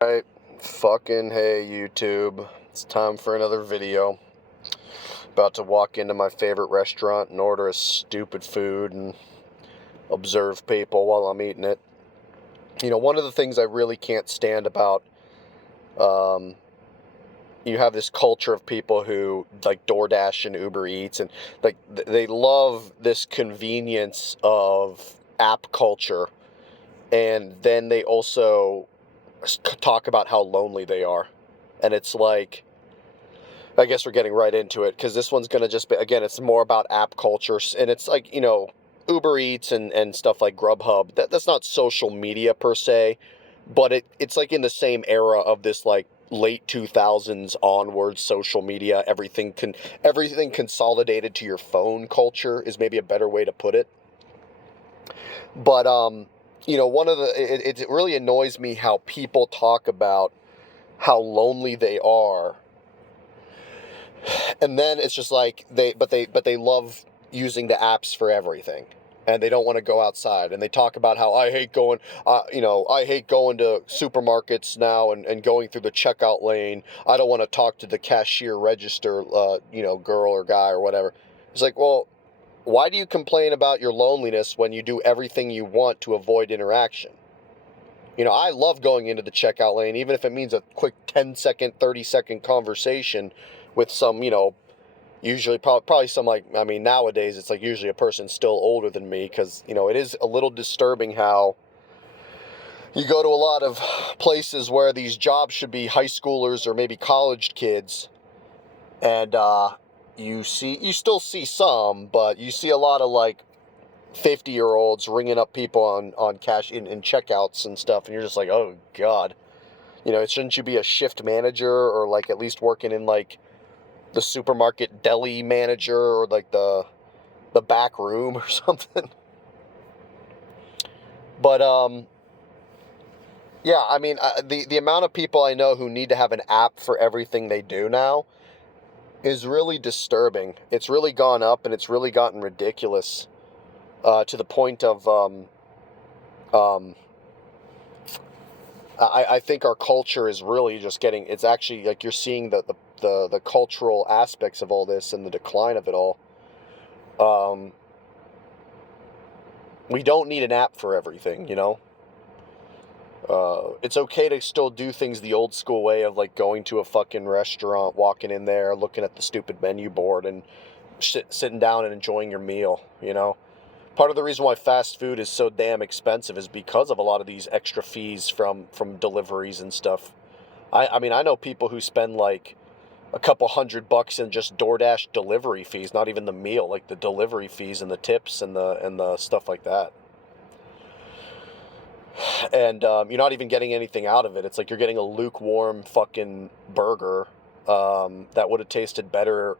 Right, fucking hey YouTube. It's time for another video. About to walk into my favorite restaurant and order a stupid food and observe people while I'm eating it. One of the things I really can't stand about, um, you have this culture of people who like DoorDash and Uber Eats, and like they love this convenience of app culture, and then they also talk about how lonely they are. And it's like, I guess we're getting right into it because this one's going to just be, again, it's more about app culture. And it's like, Uber Eats and stuff like Grubhub. That's not social media per se, but it's like in the same era of this like late 2000s onwards social media. Everything consolidated to your phone culture is maybe a better way to put it. But, one of it really annoys me how people talk about how lonely they are, and then it's just like they love using the apps for everything, and they don't want to go outside, and they talk about how I hate going to supermarkets now and going through the checkout lane. I don't want to talk to the cashier register girl or guy or whatever. It's like, well, why do you complain about your loneliness when you do everything you want to avoid interaction? I love going into the checkout lane, even if it means a quick 10-second, 30-second conversation with some, usually probably some, like, I mean, nowadays it's like usually a person still older than me, because, it is a little disturbing how you go to a lot of places where these jobs should be high schoolers or maybe college kids, and you still see some, but you see a lot of like 50-year-olds ringing up people on cash in checkouts and stuff, and you're just like, oh God. Shouldn't you be a shift manager, or like at least working in like the supermarket deli manager, or like the back room or something? But yeah, I mean, the amount of people I know who need to have an app for everything they do now is really disturbing. It's really gone up, and it's really gotten ridiculous, to the point of um, I think our culture is really just getting. It's actually like you're seeing the cultural aspects of all this and the decline of it all. Um, we don't need an app for everything. It's okay to still do things the old school way of like going to a fucking restaurant, walking in there, looking at the stupid menu board, and sitting down and enjoying your meal. Part of the reason why fast food is so damn expensive is because of a lot of these extra fees from deliveries and stuff. I mean, I know people who spend like a couple $100 in just DoorDash delivery fees, not even the meal, like the delivery fees and the tips and the stuff like that. And you're not even getting anything out of it. It's like you're getting a lukewarm fucking burger, that would have tasted better,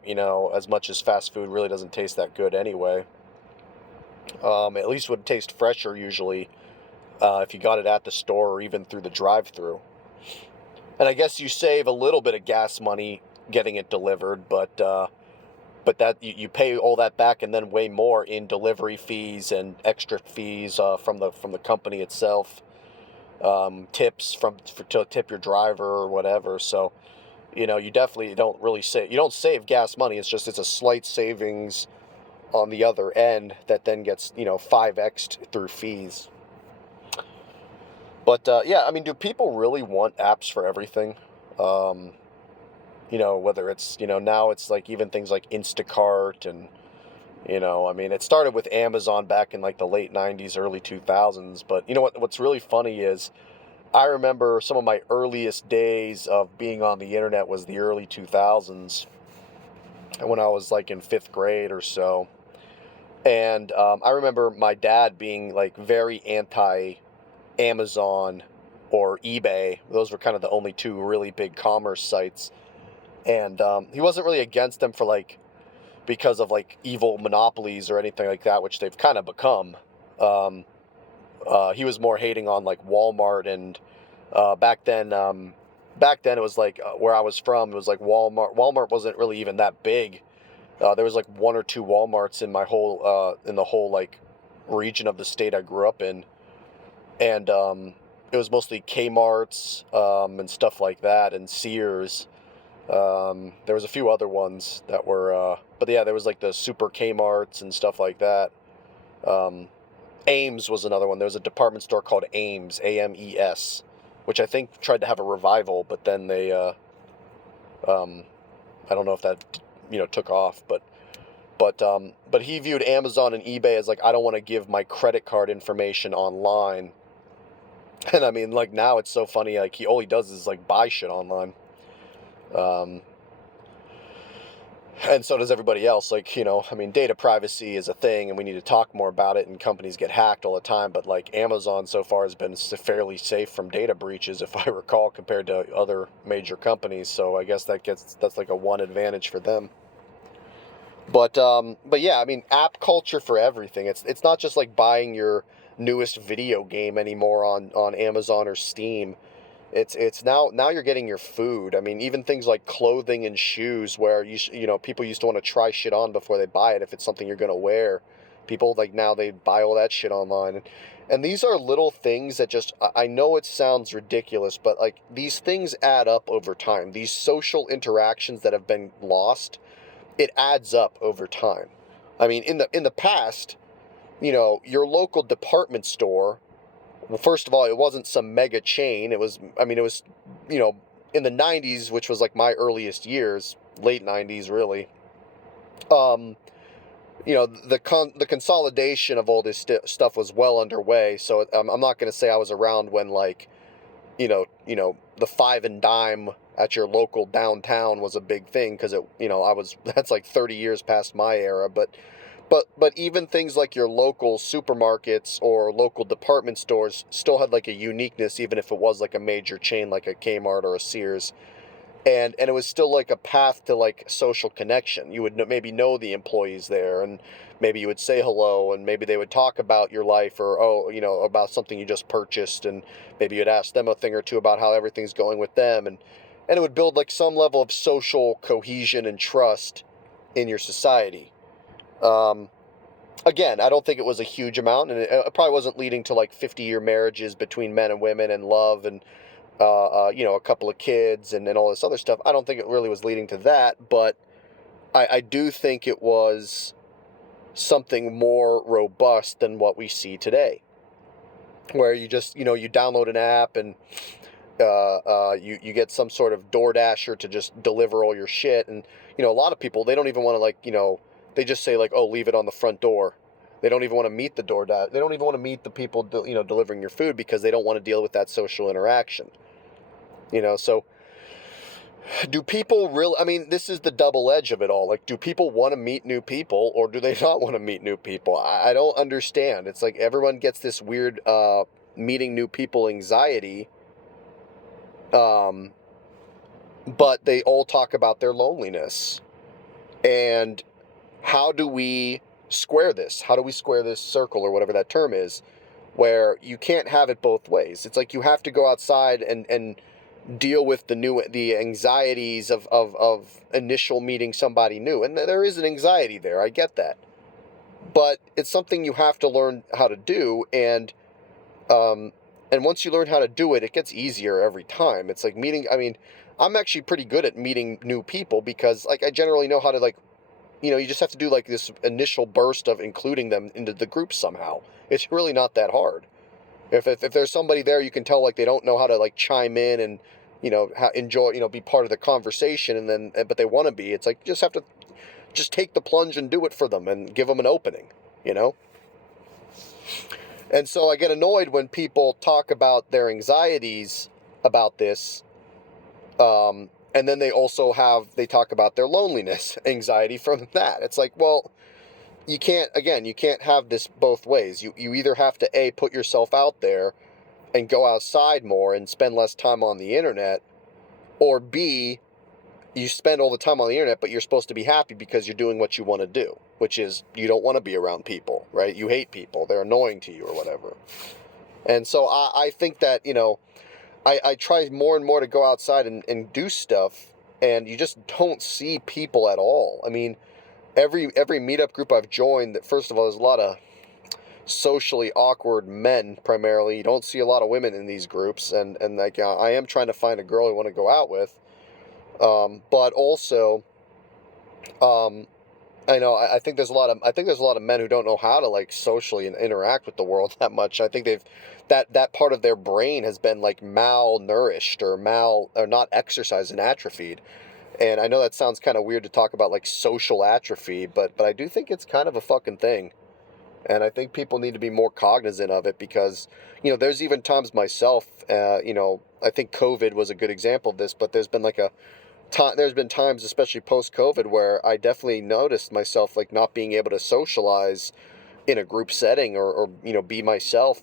as much as fast food really doesn't taste that good anyway. At least would taste fresher usually, if you got it at the store or even through the drive-through. And I guess you save a little bit of gas money getting it delivered, but that you pay all that back and then way more in delivery fees and extra fees, from the company itself, tips to tip your driver or whatever. So you definitely don't really save. You don't save gas money. It's a slight savings on the other end that then gets 5x'd through fees. But yeah, I mean, do people really want apps for everything? Um, whether it's, now it's like even things like Instacart, and, I mean, it started with Amazon back in like the late 90s, early 2000s. But what's really funny is I remember some of my earliest days of being on the internet was the early 2000s, when I was like in fifth grade or so. And I remember my dad being like very anti Amazon or eBay. Those were kind of the only two really big commerce sites. And he wasn't really against them for like, because of like evil monopolies or anything like that, which they've kind of become. Um, he was more hating on like Walmart, and back then it was like, where I was from, it was like Walmart. Walmart wasn't really even that big. There was like one or two Walmarts in the whole like region of the state I grew up in, and it was mostly Kmart's and stuff like that, and Sears. There was a few other ones that were, but yeah, there was like the super Kmart's and stuff like that. Um, Ames was another one. There was a department store called Ames, Ames, which I think tried to have a revival, but then they, um, I don't know if that, took off, but he viewed Amazon and eBay as like, I don't want to give my credit card information online. And I mean, like now it's so funny. Like all he does is like buy shit online. Um, and so does everybody else. Like, I mean, data privacy is a thing and we need to talk more about it, and companies get hacked all the time. But like Amazon so far has been fairly safe from data breaches, if I recall, compared to other major companies. So I guess that's like a one advantage for them. But yeah, I mean, app culture for everything. It's not just like buying your newest video game anymore on Amazon or Steam. It's now you're getting your food. I mean, even things like clothing and shoes, where people used to want to try shit on before they buy it if it's something you're gonna wear. People like now they buy all that shit online, and these are little things that just I know it sounds ridiculous, but like these things add up over time. These social interactions that have been lost, it adds up over time. I mean, in the past, your local department store. Well, first of all, it wasn't some mega chain. It was, you know, in the 90s, which was like my earliest years, late 90s, really. Um, the consolidation of all this stuff was well underway. So I'm not going to say I was around when like, the five and dime at your local downtown was a big thing, because that's like 30 years past my era, but even things like your local supermarkets or local department stores still had like a uniqueness, even if it was like a major chain like a Kmart or a Sears. And it was still like a path to like social connection. You would maybe know the employees there, and maybe you would say hello, and maybe they would talk about your life, or about something you just purchased, and maybe you'd ask them a thing or two about how everything's going with them, and it would build like some level of social cohesion and trust in your society. Um, Again, I don't think it was a huge amount, and it probably wasn't leading to like 50-year marriages between men and women and love and a couple of kids and all this other stuff. I don't think it really was leading to that, but I do think it was something more robust than what we see today, where you just, you download an app and you get some sort of DoorDasher to just deliver all your shit. And, a lot of people, they don't even want to they just say like, oh, leave it on the front door. They don't even want to meet the DoorDash. They don't even want to meet the people, delivering your food, because they don't want to deal with that social interaction. So do people really, I mean, this is the double edge of it all. Like, do people want to meet new people, or do they not want to meet new people? I don't understand. It's like everyone gets this weird meeting new people anxiety, but they all talk about their loneliness. And how do we square this? How do we square this circle, or whatever that term is, where you can't have it both ways? It's like you have to go outside and deal with the anxieties of initial meeting somebody new. And there is an anxiety there. I get that. But it's something you have to learn how to do, and once you learn how to do it, it gets easier every time. It's like I'm actually pretty good at meeting new people, because like I generally know how to, like, you just have to do like this initial burst of including them into the group somehow. It's really not that hard. If there's somebody there, you can tell like they don't know how to like chime in and enjoy, be part of the conversation, and then but they want to be. It's like you just have to just take the plunge and do it for them and give them an opening, you know. And so I get annoyed when people talk about their anxieties about this, and then they talk about their loneliness anxiety from that. It's like, well, you can't have this both ways. You either have to put yourself out there and go outside more and spend less time on the internet, or B, you spend all the time on the internet, but you're supposed to be happy because you're doing what you want to do, which is you don't want to be around people, right? You hate people. They're annoying to you or whatever. And so I think that, I try more and more to go outside and do stuff, and you just don't see people at all. I mean, every meetup group I've joined, that first of all, there's a lot of socially awkward men primarily. You don't see a lot of women in these groups, and like I am trying to find a girl I want to go out with, but also, um, I know I think there's a lot of men who don't know how to like socially and interact with the world that much. I think that part of their brain has been like malnourished or not exercised and atrophied. And I know that sounds kind of weird to talk about like social atrophy, but I do think it's kind of a fucking thing. And I think people need to be more cognizant of it because, there's even times myself, I think COVID was a good example of this, but there's been times, especially post-COVID, where I definitely noticed myself like not being able to socialize in a group setting or be myself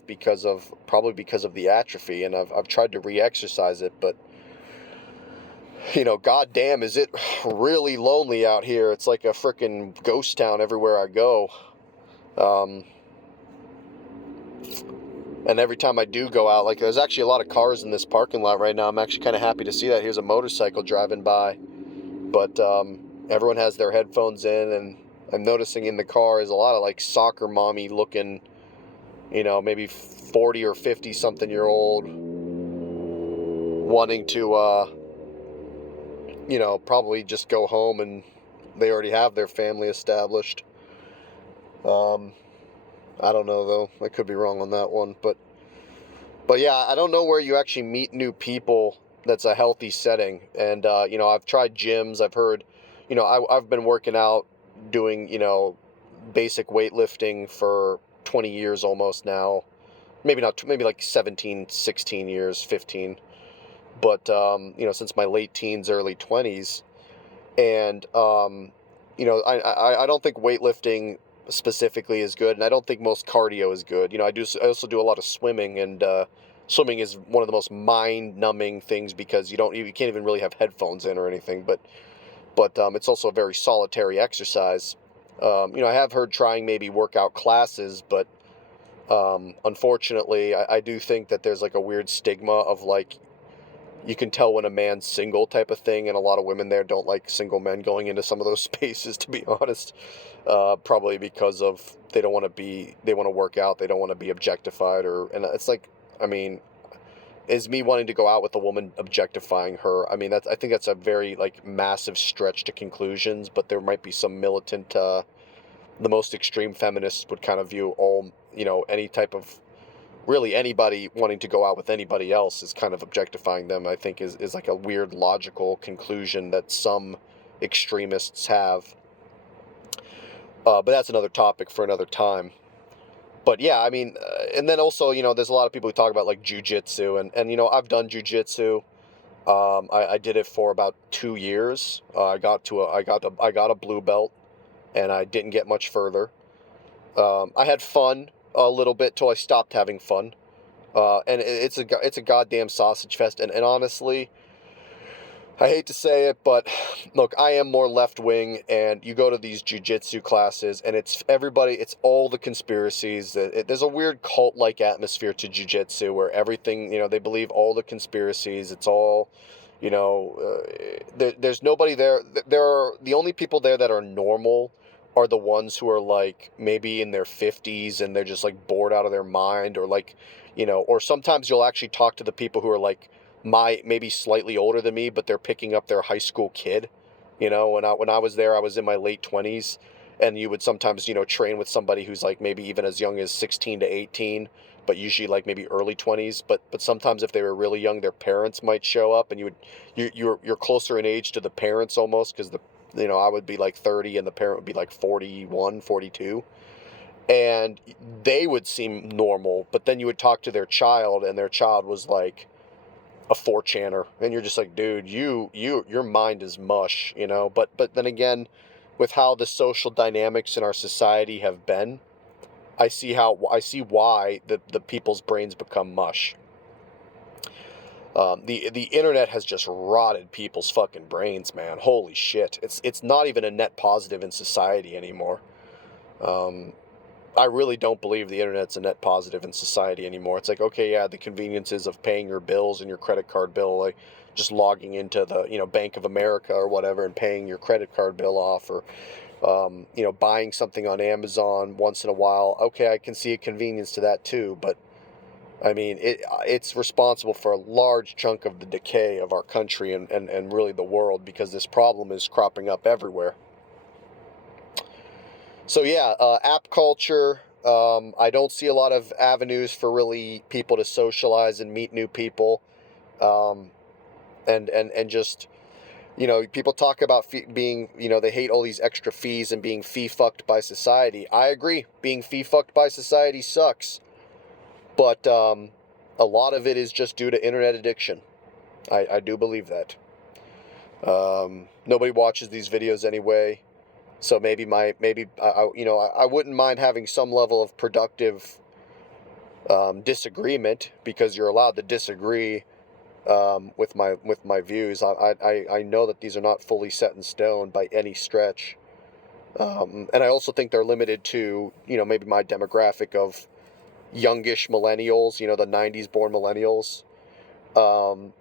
probably because of the atrophy. And I've tried to re-exercise it, but goddamn, is it really lonely out here. It's like a freaking ghost town everywhere I go. Um, and every time I do go out, like there's actually a lot of cars in this parking lot right now. I'm actually kind of happy to see that. Here's a motorcycle driving by. But everyone has their headphones in, and I'm noticing in the car is a lot of like soccer mommy looking, maybe 40 or 50 something year old wanting to, probably just go home, and they already have their family established. I don't know though. I could be wrong on that one, but yeah, I don't know where you actually meet new people that's a healthy setting. And I've tried gyms. I've heard, I've been working out, doing basic weightlifting for 20 years almost now. Maybe not, maybe like 17, 16 years, 15. But since my late teens, early 20s, and I don't think weightlifting specifically is good, and I don't think most cardio is good. I also do a lot of swimming, and swimming is one of the most mind-numbing things because you can't even really have headphones in or anything. But it's also a very solitary exercise. I have heard trying maybe workout classes, but unfortunately, I do think that there's like a weird stigma of like you can tell when a man's single type of thing, and a lot of women there don't like single men going into some of those spaces, to be honest. Probably because of they want to work out, they don't want to be objectified, and it's like, I mean, is me wanting to go out with a woman objectifying her? I mean, I think that's a very like massive stretch to conclusions, but there might be some militant, the most extreme feminists would kind of view all, any type of really anybody wanting to go out with anybody else is kind of objectifying them. I think is like a weird logical conclusion that some extremists have. But that's another topic for another time. But yeah, I mean, and then also, there's a lot of people who talk about like jujitsu, and I've done jujitsu. I did it for about 2 years. I got a blue belt, and I didn't get much further. I had fun a little bit till I stopped having fun. And it's a goddamn sausage fest. And honestly, I hate to say it, but look, I am more left wing, and you go to these jujitsu classes, and it's all the conspiracies. There's a weird cult like atmosphere to jujitsu where everything, they believe all the conspiracies. It's all, there's nobody there. The only people there that are normal are the ones who are like maybe in their 50s and they're just like bored out of their mind, or like, or sometimes you'll actually talk to the people who are like maybe slightly older than me, but they're picking up their high school kid. When I was there, I was in my late 20s, and you would sometimes, train with somebody who's like maybe even as young as 16 to 18, but usually like maybe early 20s. But sometimes if they were really young, their parents might show up, and you're closer in age to the parents almost, because I would be like 30 and the parent would be like 41, 42. And they would seem normal, but then you would talk to their child, and their child was like a 4chaner, and you're just like, dude, your mind is mush, but then again, with how the social dynamics in our society have been, I see why the people's brains become mush. The internet has just rotted people's fucking brains, man. Holy shit. It's not even a net positive in society anymore. I really don't believe the internet's a net positive in society anymore. It's like, okay, yeah, the conveniences of paying your bills and your credit card bill, like just logging into the, Bank of America or whatever and paying your credit card bill off, or, buying something on Amazon once in a while. Okay, I can see a convenience to that too, but I mean, it's responsible for a large chunk of the decay of our country and really the world, because this problem is cropping up everywhere. So yeah, app culture. I don't see a lot of avenues for really people to socialize and meet new people, um, and just, people talk about being, they hate all these extra fees and being fee fucked by society. I agree, being fee fucked by society sucks, but a lot of it is just due to internet addiction. I do believe that. Nobody watches these videos anyway. So maybe I wouldn't mind having some level of productive disagreement, because you're allowed to disagree with my views. I know that these are not fully set in stone by any stretch, and I also think they're limited to maybe my demographic of youngish millennials, the '90s born millennials. Um,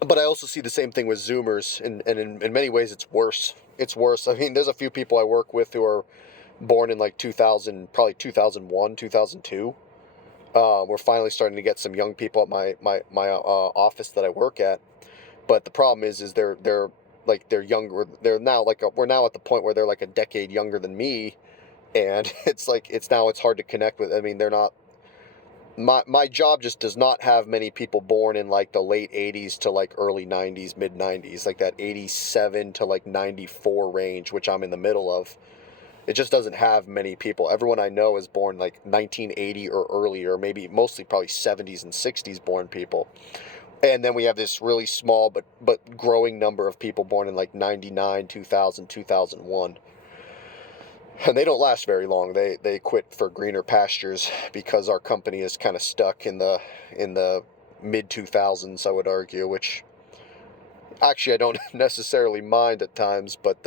but I also see the same thing with Zoomers, and in many ways it's worse. It's worse. I mean, there's a few people I work with who are born in like 2000, probably 2001, 2002. We're finally starting to get some young people at my office that I work at. But the problem is they're younger. They're now we're now at the point where they're like a decade younger than me, and it's hard to connect with. I mean, they're not. My job just does not have many people born in like the late 80s to like early 90s, mid 90s, like that 87 to like 94 range, which I'm in the middle of. It just doesn't have many people. Everyone I know is born like 1980 or earlier, maybe mostly probably 70s and 60s born people. And then we have this really small but growing number of people born in like 99, 2000, 2001. And they don't last very long. They quit for greener pastures, because our company is kind of stuck in the mid 2000s, I would argue, which actually I don't necessarily mind at times, but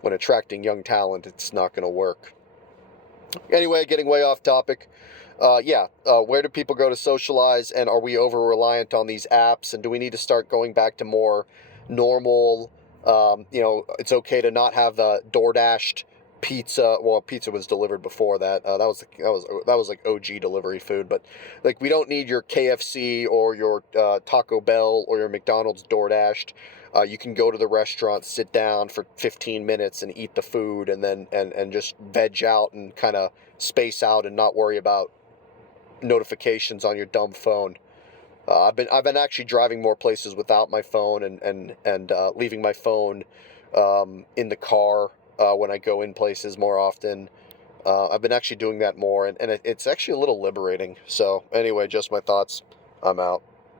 when attracting young talent, it's not going to work. Anyway, getting way off topic. Where do people go to socialize, and are we over reliant on these apps, and do we need to start going back to more normal, it's okay to not have the DoorDashed pizza. Well, pizza was delivered before that. That was like OG delivery food, but like we don't need your KFC or your Taco Bell or your McDonald's DoorDashed. You can go to the restaurant, sit down for 15 minutes and eat the food, and then and just veg out and kind of space out and not worry about notifications on your dumb phone. I've been actually driving more places without my phone, and leaving my phone in the car when I go in places more often. I've been actually doing that more, and it's actually a little liberating. So anyway, just my thoughts. I'm out.